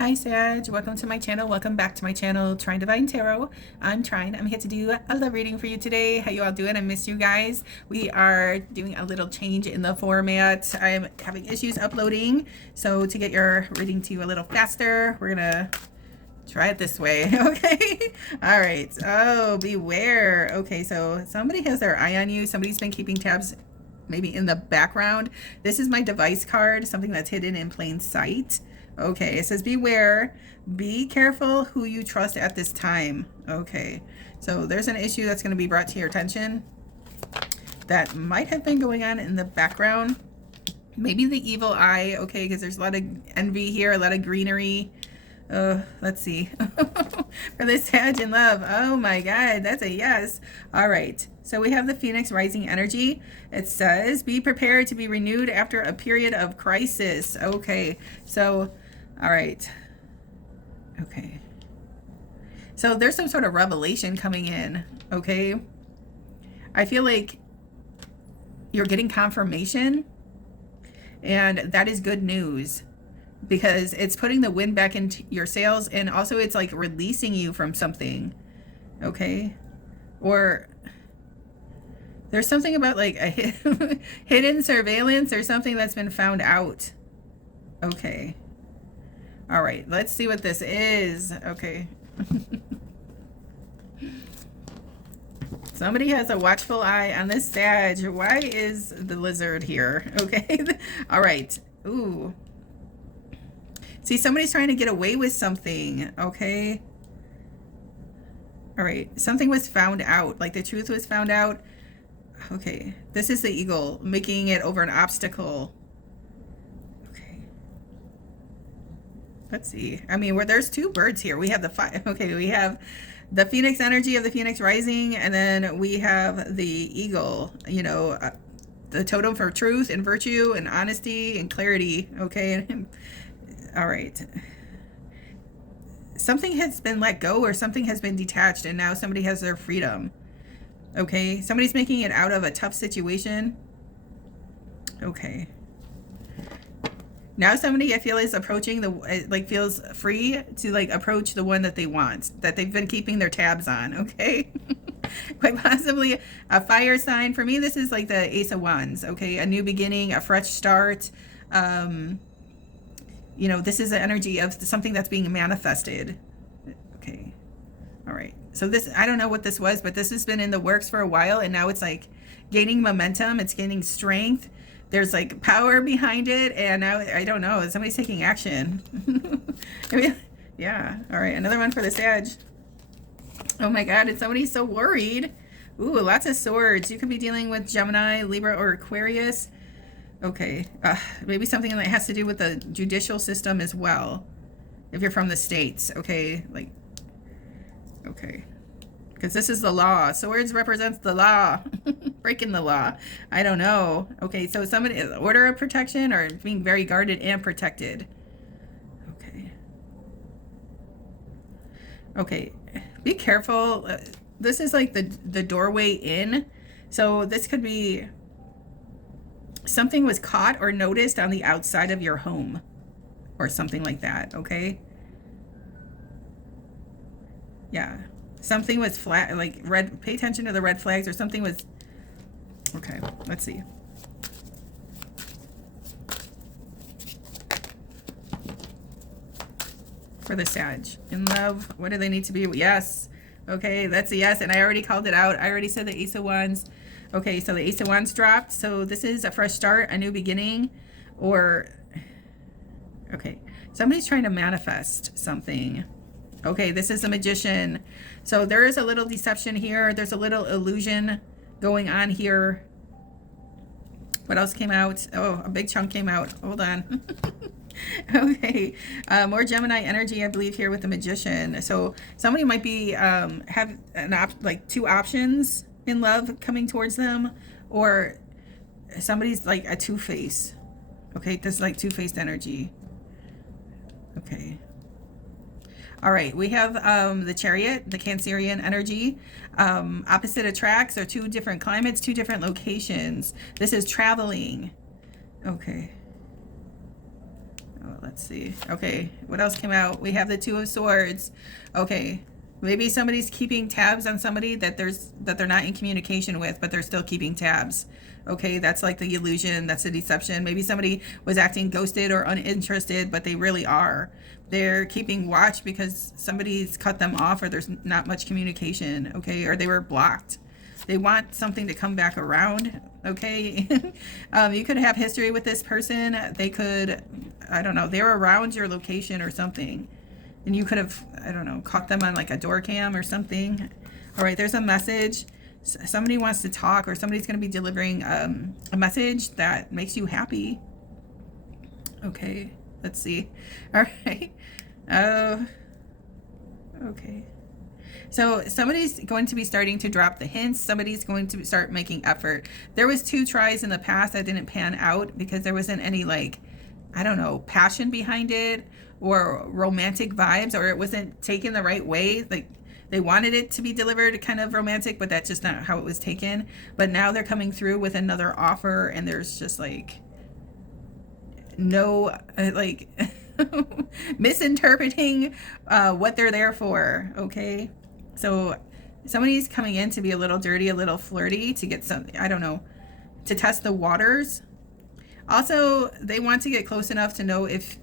Hi Sag, welcome to my channel. Welcome back to my channel, Trine Divine Tarot. I'm Trine. I'm here to do a love reading for you today. How you all doing? I miss you guys. We are doing a little change in the format. I'm having issues uploading, so to get your reading to you a little faster, we're gonna try it this way. Okay. All right. Oh, beware. Okay, so somebody has their eye on you. Somebody's been keeping tabs maybe in the background. This is my device card, something that's hidden in plain sight. Okay, it says beware, be careful who you trust at this time. Okay, so there's an issue that's going to be brought to your attention that might have been going on in the background. Maybe the evil eye, okay, because there's a lot of envy here, a lot of greenery. Let's see. For this Sag in love, oh my God, that's a yes. All right, so we have the Phoenix rising energy. It says be prepared to be renewed after a period of crisis. Okay, so all right, okay, so there's some sort of revelation coming in. Okay, I feel like you're getting confirmation, and that is good news, because it's putting the wind back into your sails, and also it's like releasing you from something. Okay, or there's something about like a hidden surveillance or something that's been found out. Okay, all right, let's see what this is. Okay. Somebody has a watchful eye on this Sag. Why is the lizard here? Okay. All right. Ooh, see, somebody's trying to get away with something. Okay. All right. Something was found out. Like the truth was found out. Okay. This is the eagle making it over an obstacle. Okay. Let's see. I mean, there's two birds here. We have the okay, we have the Phoenix energy of the Phoenix rising, and then we have the eagle, you know, the totem for truth and virtue and honesty and clarity. Okay. All right. Something has been let go, or something has been detached, and now somebody has their freedom. Okay. Somebody's making it out of a tough situation. Okay. Now somebody, I feel, is approaching like feels free to like approach the one that they want, that they've been keeping their tabs on. Okay. Quite possibly a fire sign. For me, this is like the Ace of Wands. Okay. A new beginning, a fresh start. You know, this is the energy of something that's being manifested. Okay. All right. So this, I don't know what this was, but this has been in the works for a while, and now it's like gaining momentum. It's gaining strength. There's like power behind it, and now I don't know. Somebody's taking action. Yeah. All right. Another one for the Sag. Oh my God. And somebody's so worried. Ooh, lots of swords. You could be dealing with Gemini, Libra, or Aquarius. Okay, maybe something that has to do with the judicial system as well, if you're from the States. Okay, like, okay, because this is the law. Swords represents the law. Breaking the law. I don't know. Okay, so somebody, order of protection, or being very guarded and protected. Okay. Okay, be careful. This is like the doorway in. So this could be something was caught or noticed on the outside of your home, or something like that. Okay. Yeah. Something was flat, like red. Pay attention to the red flags, or something was. Okay. Let's see. For the Sag in love, what do they need to be? Yes. Okay. That's a yes. And I already called it out. I already said the Ace of Wands. Okay, so the Ace of Wands dropped. So this is a fresh start, a new beginning, or, okay, somebody's trying to manifest something. Okay, this is the Magician. So there is a little deception here. There's a little illusion going on here. What else came out? Oh, a big chunk came out. Hold on. Okay, more Gemini energy, I believe, here with the Magician. So somebody might be have like two options in love coming towards them, or somebody's like a two-face. Okay, this is like two-faced energy. Okay. All right, we have the Chariot, the Cancerian energy. Opposite attracts, or two different climates, two different locations. This is traveling. Okay. Oh, let's see. Okay, what else came out? We have the Two of Swords. Okay, maybe somebody's keeping tabs on somebody that they're not in communication with, but they're still keeping tabs. Okay, that's like the illusion, that's the deception. Maybe somebody was acting ghosted or uninterested, but they really are. They're keeping watch because somebody's cut them off, or there's not much communication, okay, or they were blocked. They want something to come back around, okay? You could have history with this person. They could, I don't know, they were around your location or something. And you could have, I don't know, caught them on like a door cam or something. All right, there's a message. Somebody wants to talk, or somebody's going to be delivering a message that makes you happy. Okay, let's see. All right. Okay. So somebody's going to be starting to drop the hints. Somebody's going to start making effort. There was 2 tries in the past that didn't pan out because there wasn't any, like, I don't know, passion behind it or romantic vibes, or it wasn't taken the right way. Like, they wanted it to be delivered kind of romantic, but that's just not how it was taken. But now they're coming through with another offer, and there's just like no like misinterpreting what they're there for. Okay, so somebody's coming in to be a little dirty, a little flirty, to get some, I don't know, to test the waters. Also, they want to get close enough to know if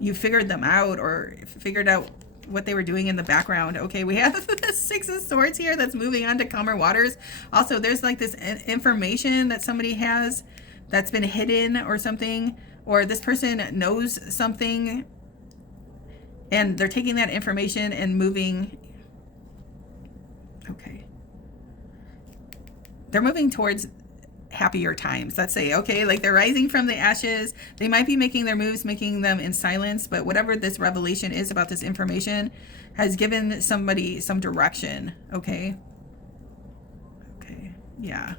you figured them out, or figured out what they were doing in the background. Okay, we have the 6 of Swords here that's moving on to calmer waters. Also, there's like this information that somebody has that's been hidden or something, or this person knows something and they're taking that information and moving. Okay, they're moving towards happier times, let's say. Okay, like they're rising from the ashes. They might be making their moves, making them in silence, but whatever this revelation is about this information has given somebody some direction. Okay, yeah,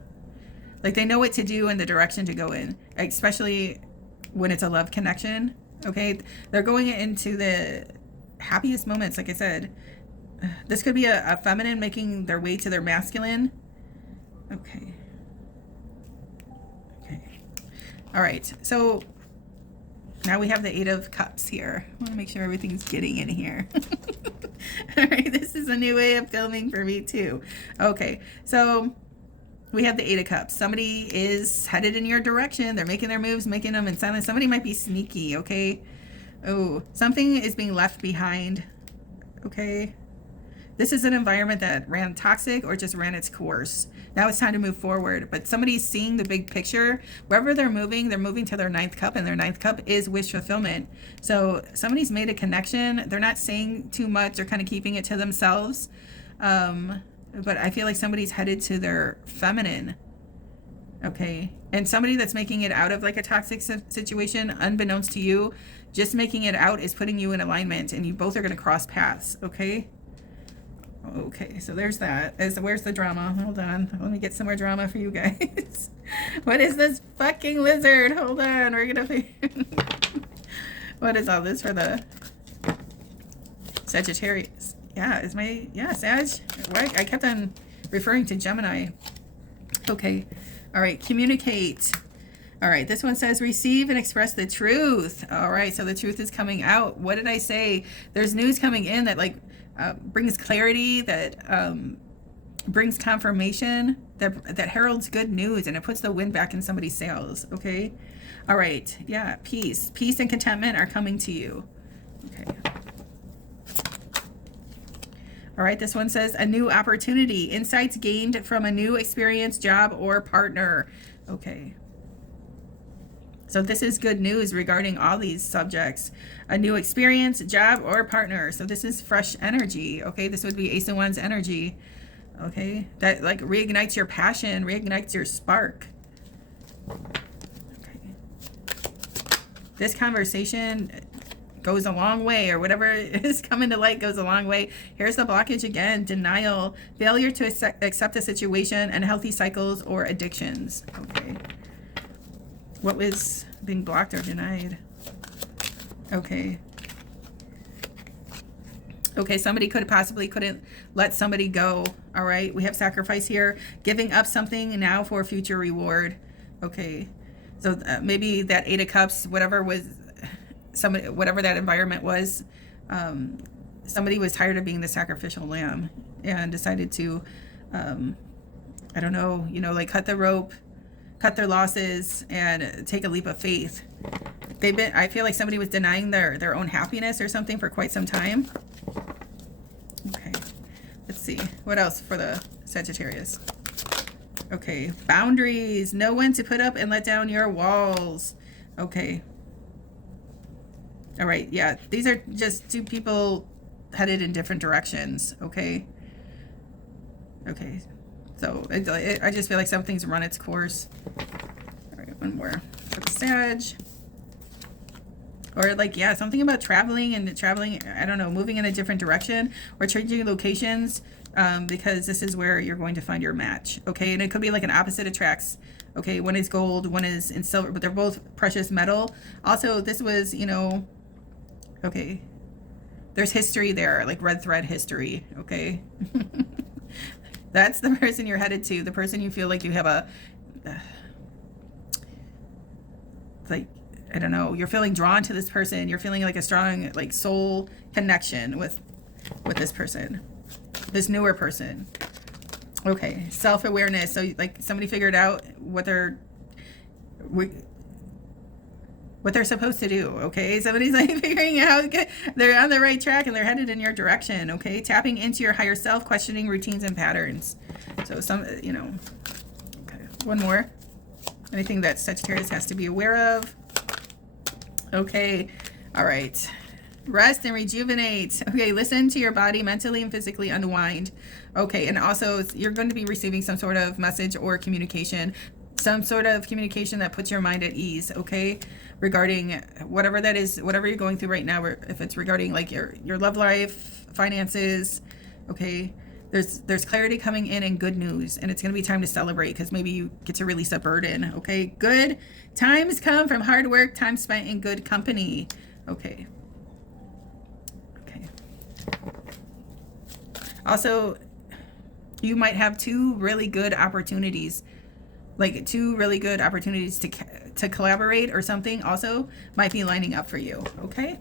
like they know what to do and the direction to go in, especially when it's a love connection. Okay, they're going into the happiest moments. Like I said, this could be a feminine making their way to their masculine. Okay. All right, so now we have the 8 of Cups here. I want to make sure everything's getting in here. All right, this is a new way of filming for me too. Okay, so we have the 8 of Cups. Somebody is headed in your direction. They're making their moves, making them in silence. Somebody might be sneaky, okay? Oh, something is being left behind, okay? This is an environment that ran toxic or just ran its course. Now it's time to move forward. But somebody's seeing the big picture. Wherever they're moving to their 9th cup, and their 9th cup is wish fulfillment. So somebody's made a connection. They're not saying too much. They're kind of keeping it to themselves. But I feel like somebody's headed to their feminine. Okay. And somebody that's making it out of like a toxic situation, unbeknownst to you, just making it out is putting you in alignment, and you both are going to cross paths. Okay. Okay, so there's that. Where's the drama? Hold on. Let me get some more drama for you guys. What is this fucking lizard? Hold on. We're gonna what is all this for the Sagittarius? Yeah, Sag. Why I kept on referring to Gemini. Okay. All right, communicate. All right, this one says receive and express the truth. All right, so the truth is coming out. What did I say? There's news coming in that like brings clarity, that brings confirmation, that heralds good news, and it puts the wind back in somebody's sails. Okay. All right. Yeah. Peace and contentment are coming to you. Okay. All right. This one says a new opportunity, insights gained from a new experience, job, or partner. Okay. So this is good news regarding all these subjects. A new experience, job, or partner. So this is fresh energy. Okay, this would be Ace of Wands energy. Okay, that like reignites your passion, reignites your spark. Okay. This conversation goes a long way, or whatever is coming to light goes a long way. Here's the blockage again: denial, failure to accept a situation, unhealthy cycles or addictions. Okay. What was being blocked or denied? Okay. Okay, somebody couldn't let somebody go. All right, we have sacrifice here. Giving up something now for future reward. Okay. So maybe that Eight of Cups, whatever was somebody, whatever that environment was, somebody was tired of being the sacrificial lamb and decided to, I don't know, you know, like cut the rope, cut their losses, and take a leap of faith. I feel like somebody was denying their own happiness or something for quite some time. Okay, let's see. What else for the Sagittarius? Okay, boundaries. Know when to put up and let down your walls. Okay. All right, yeah. These are just two people headed in different directions, okay? Okay, so I just feel like something's run its course. All right, one more for the Sag. Or like, yeah, something about traveling, I don't know, moving in a different direction or changing locations, because this is where you're going to find your match, okay? And it could be like an opposite attracts, okay? One is gold, one is in silver, but they're both precious metal. Also, this was, you know, okay, there's history there, like red thread history, okay? That's the person you're headed to, the person you feel like you have a, like, I don't know, you're feeling drawn to this person. You're feeling like a strong, like, soul connection with this person, this newer person. Okay, self-awareness. So, like, somebody figured out what they're supposed to do, okay? Somebody's, like, figuring out they're on the right track and they're headed in your direction, okay? Tapping into your higher self, questioning routines and patterns. So, you know, okay, one more. Anything that Sagittarius has to be aware of. Okay, all right. Rest and rejuvenate. Okay, listen to your body, mentally and physically unwind. Okay, and also you're going to be receiving some sort of message or communication, some sort of communication that puts your mind at ease, okay? Regarding whatever that is, whatever you're going through right now, or if it's regarding like your love life, finances, okay? There's clarity coming in and good news, and it's going to be time to celebrate because maybe you get to release a burden, okay? Good times come from hard work, time spent in good company, okay? Okay. Also, you might have two really good opportunities, like two really good opportunities to collaborate or something also might be lining up for you, okay?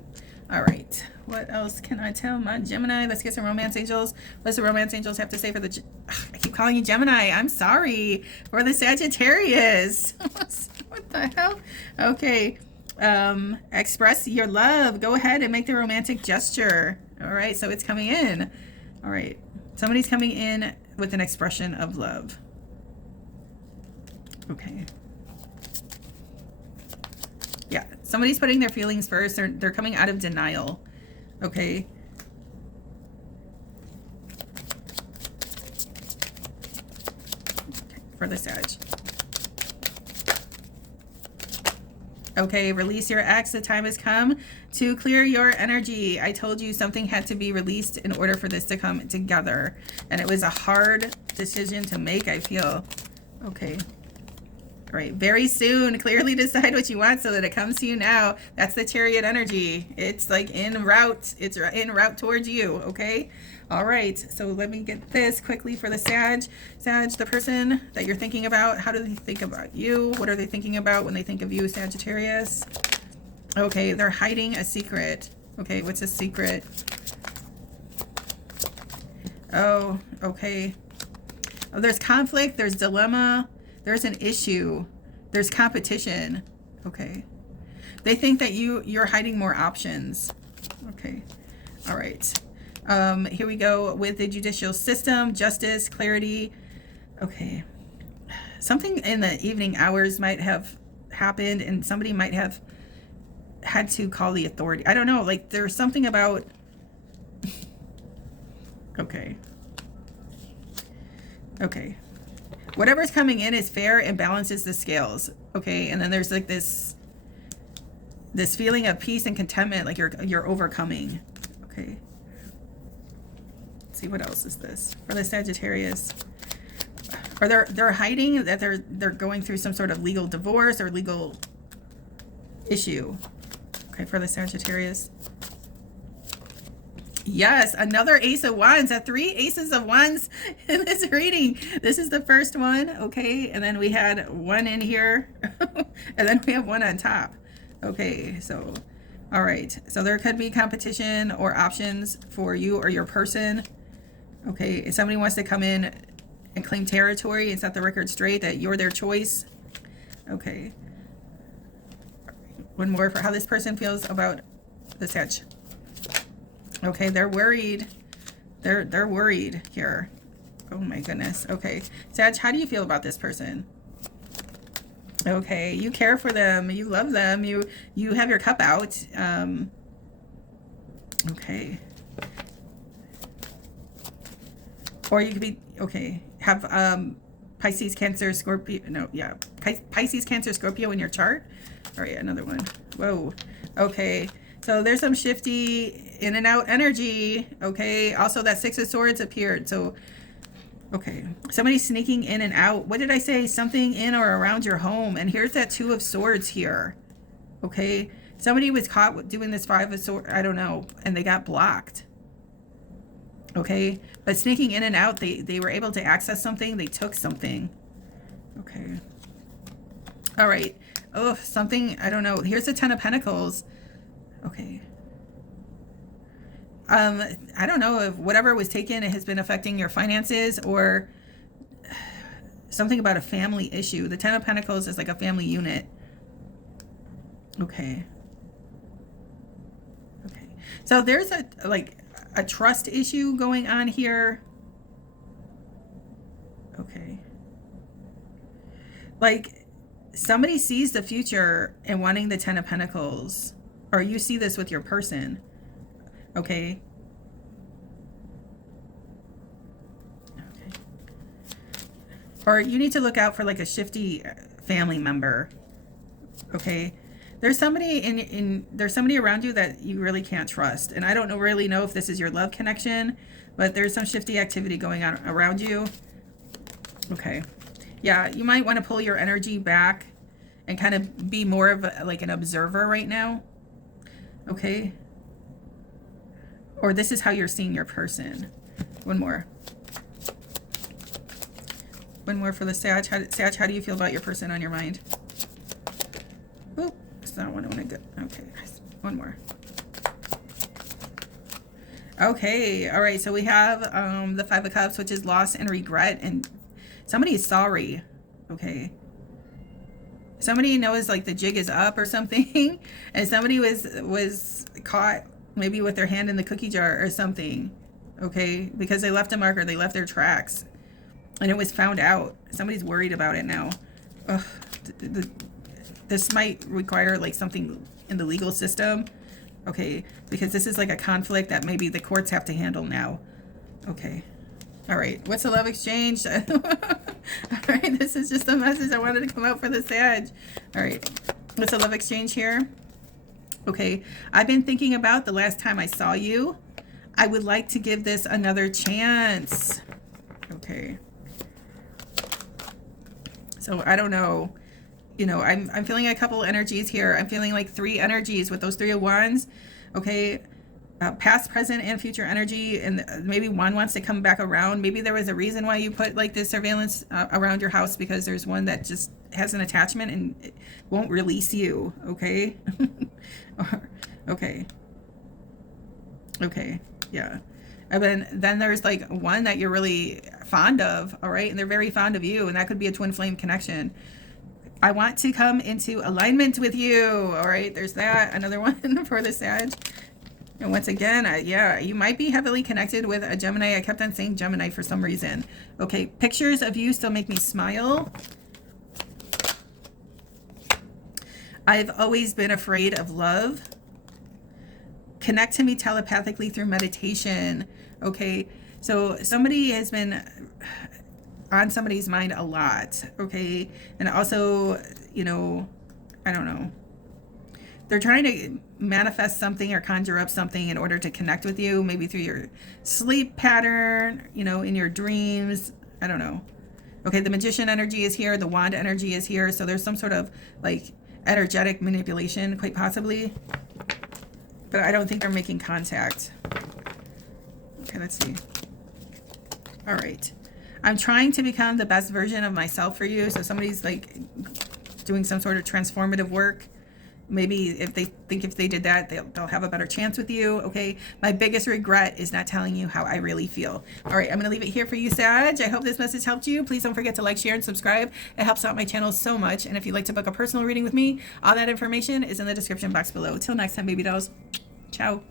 All right, what else can I tell my Gemini? Let's get some romance angels. What does the romance angels have to say for the, I keep calling you Gemini, I'm sorry, for the Sagittarius. What the hell? Okay, express your love. Go ahead and make the romantic gesture. All right, so it's coming in. All right, somebody's coming in with an expression of love. Okay. Yeah, somebody's putting their feelings first. They're coming out of denial. Okay. For the Sag. Okay, release your ex. The time has come to clear your energy. I told you something had to be released in order for this to come together. And it was a hard decision to make, I feel. Okay. All right, very soon, clearly decide what you want so that it comes to you now. That's the Chariot energy. It's like en route. It's en route towards you, okay? All right, so let me get this quickly for the Sag. Sag, the person that you're thinking about, how do they think about you? What are they thinking about when they think of you, Sagittarius? Okay, they're hiding a secret. Okay, what's a secret? Oh, okay. Oh, there's conflict, there's dilemma. There's an issue. There's competition. Okay. They think that you're hiding more options. Okay. All right. Here we go with the judicial system, justice, clarity. Okay. Something in the evening hours might have happened and somebody might have had to call the authority. I don't know. Like there's something about... Okay. Okay. Whatever's coming in is fair and balances the scales, okay? And then there's like this feeling of peace and contentment, like you're overcoming, okay? Let's see, what else is this for the Sagittarius? Or they're hiding that they're going through some sort of legal divorce or legal issue, okay? For the Sagittarius. Yes, another Ace of Wands. 3 Aces of Wands in this reading. This is the first one, okay? And then we had one in here, and then we have one on top. Okay, so, all right. So there could be competition or options for you or your person. Okay, if somebody wants to come in and claim territory and set the record straight that you're their choice. Okay. One more for how this person feels about the Sag. Okay, they're worried. They're worried here. Oh my goodness. Okay. Sag, how do you feel about this person? Okay, you care for them. You love them. You have your cup out. Okay. Or you could be, okay, have Pisces, Cancer, Scorpio. No, yeah. Pisces, Cancer, Scorpio in your chart. All right, another one. Whoa. Okay. So there's some shifty in and out energy. Okay. Also that 6 of Swords appeared. So, okay. Somebody's sneaking in and out. What did I say? Something in or around your home. And here's that 2 of Swords here. Okay. Somebody was caught doing this 5 of Swords. I don't know. And they got blocked. Okay. But sneaking in and out, they were able to access something. They took something. Okay. All right. Oh, something. I don't know. Here's the 10 of Pentacles. Okay. I don't know if whatever was taken, it has been affecting your finances or something about a family issue. The 10 of Pentacles is like a family unit. Okay. Okay. So there's a trust issue going on here. Okay. Like somebody sees the future and wanting the 10 of Pentacles. Or you see this with your person, okay? Okay. Or you need to look out for like a shifty family member, okay? There's somebody there's somebody around you that you really can't trust, and I don't really know if this is your love connection, but there's some shifty activity going on around you. Okay, yeah, you might want to pull your energy back and kind of be more of like an observer right now. Okay. Or this is how you're seeing your person. One more. One more for the Sag. Sag, how do you feel about your person on your mind? Oh, it's not what I want to get. Okay. One more. Okay. All right. So we have the 5 of Cups, which is loss and regret. And somebody is sorry. Okay. Somebody knows like the jig is up or something, and somebody was caught maybe with their hand in the cookie jar or something, okay, because they left a marker, they left their tracks, and it was found out. Somebody's worried about it now. Ugh, this might require like something in the legal system, okay, because this is like a conflict that maybe the courts have to handle now. Okay. All right, what's the love exchange? All right, this is just a message I wanted to come out for the Sag. All right, what's the love exchange here? Okay, I've been thinking about the last time I saw you. I would like to give this another chance. Okay. So I don't know. You know, I'm feeling a couple energies here. I'm feeling like 3 energies with those 3 of Wands. Okay. Past, present, and future energy, and maybe one wants to come back around. Maybe there was a reason why you put like this surveillance around your house, because there's one that just has an attachment and it won't release you. Okay. Okay. Okay. Yeah. And then there's like one that you're really fond of. All right. And they're very fond of you, and that could be a twin flame connection. I want to come into alignment with you. All right. There's that. Another one for the Sag. And once again, yeah, you might be heavily connected with a Gemini. I kept on saying Gemini for some reason. Okay, pictures of you still make me smile. I've always been afraid of love. Connect to me telepathically through meditation. Okay, so somebody has been on somebody's mind a lot. Okay, and also, you know, I don't know. They're trying to manifest something or conjure up something in order to connect with you, maybe through your sleep pattern, you know, in your dreams. I don't know. Okay, the Magician energy is here. The Wand energy is here. So there's some sort of like energetic manipulation, quite possibly. But I don't think they're making contact. Okay, let's see. All right. I'm trying to become the best version of myself for you. So somebody's like doing some sort of transformative work. Maybe if they think if they did that, they'll have a better chance with you. Okay. My biggest regret is not telling you how I really feel. All right. I'm going to leave it here for you, Sag. I hope this message helped you. Please don't forget to like, share, and subscribe. It helps out my channel so much. And if you'd like to book a personal reading with me, all that information is in the description box below. Till next time, baby dolls. Ciao.